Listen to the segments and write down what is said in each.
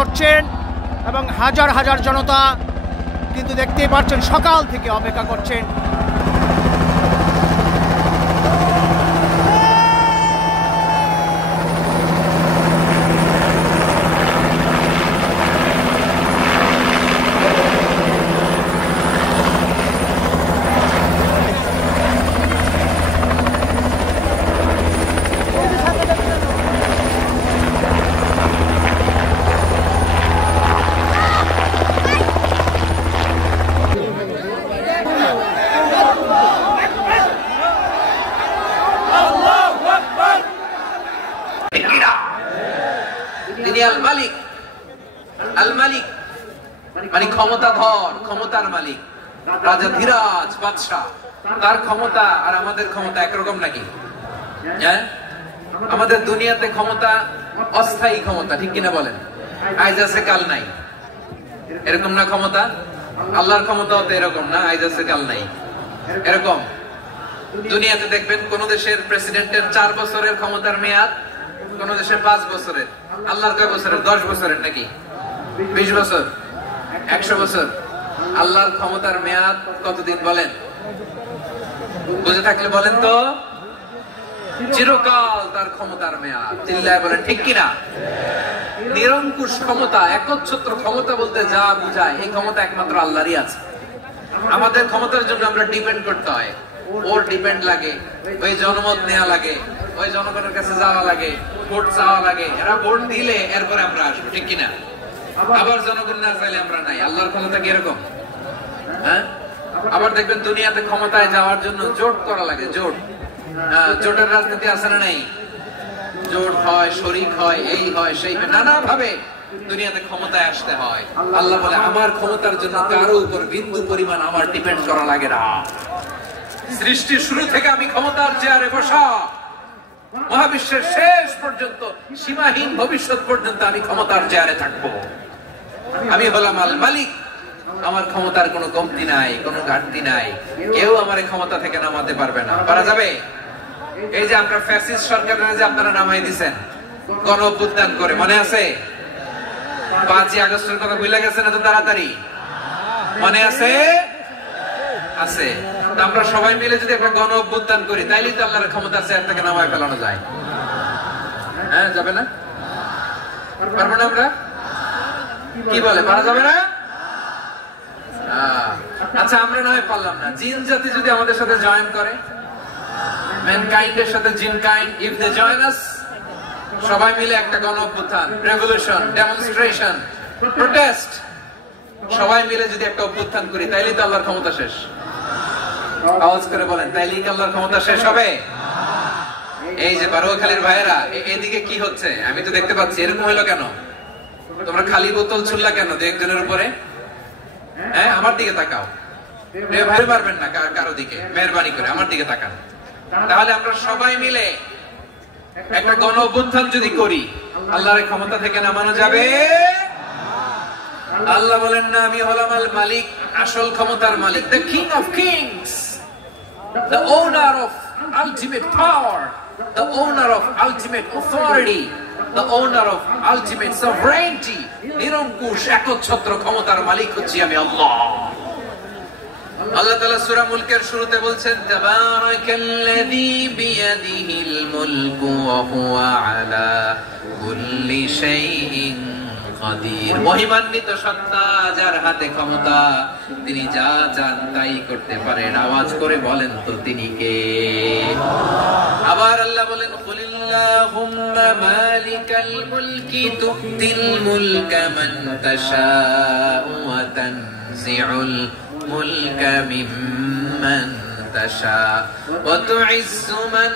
করছেন এবং হাজার হাজার জনতা কিন্তু দেখতেই পাচ্ছেন সকাল থেকে অপেক্ষা করছেন। তিনি আল মালিক, আল মালিক মানে ক্ষমতাধর, ক্ষমতার মালিক, রাজা ধীরাজ বাদশাহ। তার ক্ষমতা আর আমাদের ক্ষমতা একরকম নাকি? হ্যাঁ, আমাদের দুনিয়াতে ক্ষমতা অস্থায়ী ক্ষমতা, ঠিক কিনা বলেন? আজ আছে কাল নাই, এরকম না ক্ষমতা? আল্লাহর ক্ষমতাও তো এরকম না, আজ আছে কাল নাই এরকম। দুনিয়াতে দেখবেন কোন দেশের প্রেসিডেন্টের 4 বছরের ক্ষমতার মেয়াদ, কোন দেশের 5 বছরের। আল্লাহর কয় বছরের? 10 বছরের নাকি 20 বছর, 100 বছর। আল্লাহর ক্ষমতার মেয়াদ কতদিন বলেন? বুঝে থাকলে বলেন তো। চিরকাল তার ক্ষমতার মেয়াদ। চিল্লায় বলেন ঠিক কিনা? নিরঙ্কুশ ক্ষমতা, একচ্ছত্র ক্ষমতা বলতে যা বুঝায়, এই ক্ষমতা একমাত্র আল্লাহরই আছে। আমাদের ক্ষমতার জন্য আমরা ডিপেন্ড করতে হয়, ওর ডিপেন্ড লাগে, ওই জনমত নেওয়া লাগে, ওই জনগণের কাছে যাওয়া লাগে, ভোট চাওয়া লাগে। এরা ভোট দিলে এরপরে আমরা আসবো, ঠিক কিনা? আবার জনগণ না চাইলে আমরা নাই। আল্লাহর ক্ষমতা কি এরকম? হ্যাঁ, আবার দেখবেন দুনিয়াতে ক্ষমতায় যাওয়ার জন্য জোট করা লাগে। জোট, জোটের রাজনীতি আছে না নাই? জোট হয়, শরিক হয়, এই হয় সেই, নানা ভাবে দুনিয়াতে ক্ষমতায় আসতে হয়। আল্লাহ বলে আমার ক্ষমতার জন্য কারো উপর বিন্দু পরিমাণ আমার ডিপেন্ড করা লাগে না। সৃষ্টির শুরু থেকে আমি ক্ষমতার চেয়ারে বসা, মহাবিশ্বের শেষ পর্যন্ত, সীমাহীন ভবিষ্যৎ পর্যন্ত আমি ক্ষমতার চেয়ারে থাকবো। আমি হলাম আল মালিক, আমার ক্ষমতার কোনো কমতি নাই, কোনো ঘাটতি নাই। কেউ আমার এই ক্ষমতা থেকে নামাতে পারবে না। পারা যাবে? এই যে আমরা ফ্যাসিস্ট সরকারের যে আপনারা নামাই দিচ্ছেন গণ অভ্যুত্থান করে, মনে আছে? 5ই আগস্টের কথা ভুলে গেছেন এত তাড়াতাড়ি? মনে আছে? আছে। আমরা সবাই মিলে যদি একটা গণ অভ্যুত্থান করি, তাইলেই তো আল্লাহর ক্ষমতার চেয়ার থেকে নামায় ফেলানো যায়। হ্যাঁ, যাবে না? পারবো না আমরা? কি বলে, পারা যাবে না? আচ্ছা, আমরা না হয় পারলাম না, জিন জাতি যদি আমাদের সাথে জয়েন করে, ম্যানকাইন্ডের সাথে জিনকাইন্ড, ইফ দে জয়েন আস, সবাই মিলে একটা গণ অভ্যুত্থান, রেভলিউশন, ডেমনস্ট্রেশন, প্রোটেস্ট, সবাই মিলে যদি একটা অভ্যুত্থান করি, তাইলেই তো আল্লাহর ক্ষমতা শেষ। আওয়াজ করে বলেন, তাইলেই কি আল্লাহর ক্ষমতা শেষ হবে? এই যে বারোয়াখালীর ভাইয়েরা, এদিকে কি হচ্ছে আমি তো দেখতে পাচ্ছি। এরকম হলো কেন? তোমরা খালি বোতল ছুড়লা কেন দু একজনের উপরে? হ্যাঁ, আমার দিকে তাকাও, ভাই পারবেন না কারো দিকে, মেহরবানি করে আমার দিকে তাকান। তাহলে আমরা সবাই মিলে একটা গণ অভ্যুত্থান যদি করি, আল্লাহর ক্ষমতা থেকে নামানো যাবে? আল্লাহ বলেন না, আমি হলাম আল মালিক, আসল ক্ষমতার মালিক, the king of kings, the owner of ultimate power, the owner of ultimate authority, the owner of ultimate sovereignty, নিরঙ্কুশ একচ্ছত্র ক্ষমতার মালিক হচ্ছি আমি আল্লাহ। আল্লাহ তাআলা সূরা মুলকের শুরুতে বলছেন, তাবারাকাল্লাযী বিয়াদিহিল মুলকু ওয়া হুয়া আলা কুল্লি শাইইন কাদির। মহিমান্বিত সত্তা, যার হাতে ক্ষমতা, তিনি যা চান তাই করতে পারেন। আওয়াজ করে বলেন তো তিনি কে? আবার আল্লাহ বলেন, কুলিল্লাহুম্মা মালিকাল মুলকি তুতিল মুলকা মান তাশাউ ওয়া তানজিউল মুলকা মিম্মান তাশাউ ওয়া তুইজ্জু মান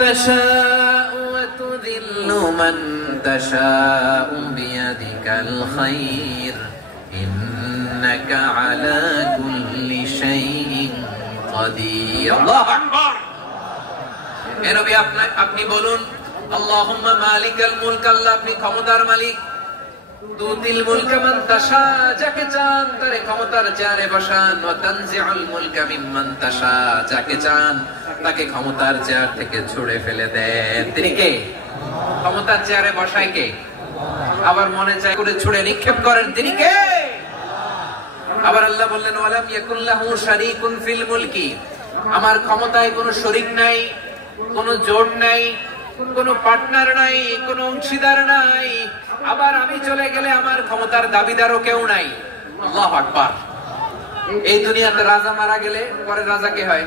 তাশাউ ওয়া তুযিল্লু মান তাশাউ বিয়াদিকাল খায়র ইন্নাকা আলা কুল্লি শাইইন কাদির। আল্লাহু আকবার। হে নবী, আপনি বলুন, আল্লাহুম্মা মালিকাল মুলক, আল্লাহ আপনি ক্ষমতার মালিক। তুতিল মুলকা মান তাশা, যাকে চান তারে ক্ষমতার চেয়ারে বসান। ওয়া তানজিউল মুলকা মিম্মান তাশা, যাকে চান তাকে ক্ষমতার চেয়ার থেকে ছুড়ে ফেলে দেন। তিনি কে? ক্ষমতার চেয়ারে বসায় কে? আবার মনে চায় করে ছুড়ে নিক্ষেপ করেন তিনি কে? আবার আল্লাহ বললেন ওয়ালাম ইয়াকুল্লাহু শারীকুন ফিল মুলকি, আমার ক্ষমতায় কোনো শরীক নাই, কোনো জোট নাই, কোনো পার্টনার নাই, কোনো অংশীদার নাই। আবার আমি চলে গেলে আমার ক্ষমতার দাবিদারও কেউ নাই। আল্লাহু আকবার। এই দুনিয়াতে রাজা মারা গেলে পরে রাজা কে হয়?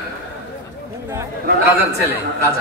রাজার ছেলে রাজা।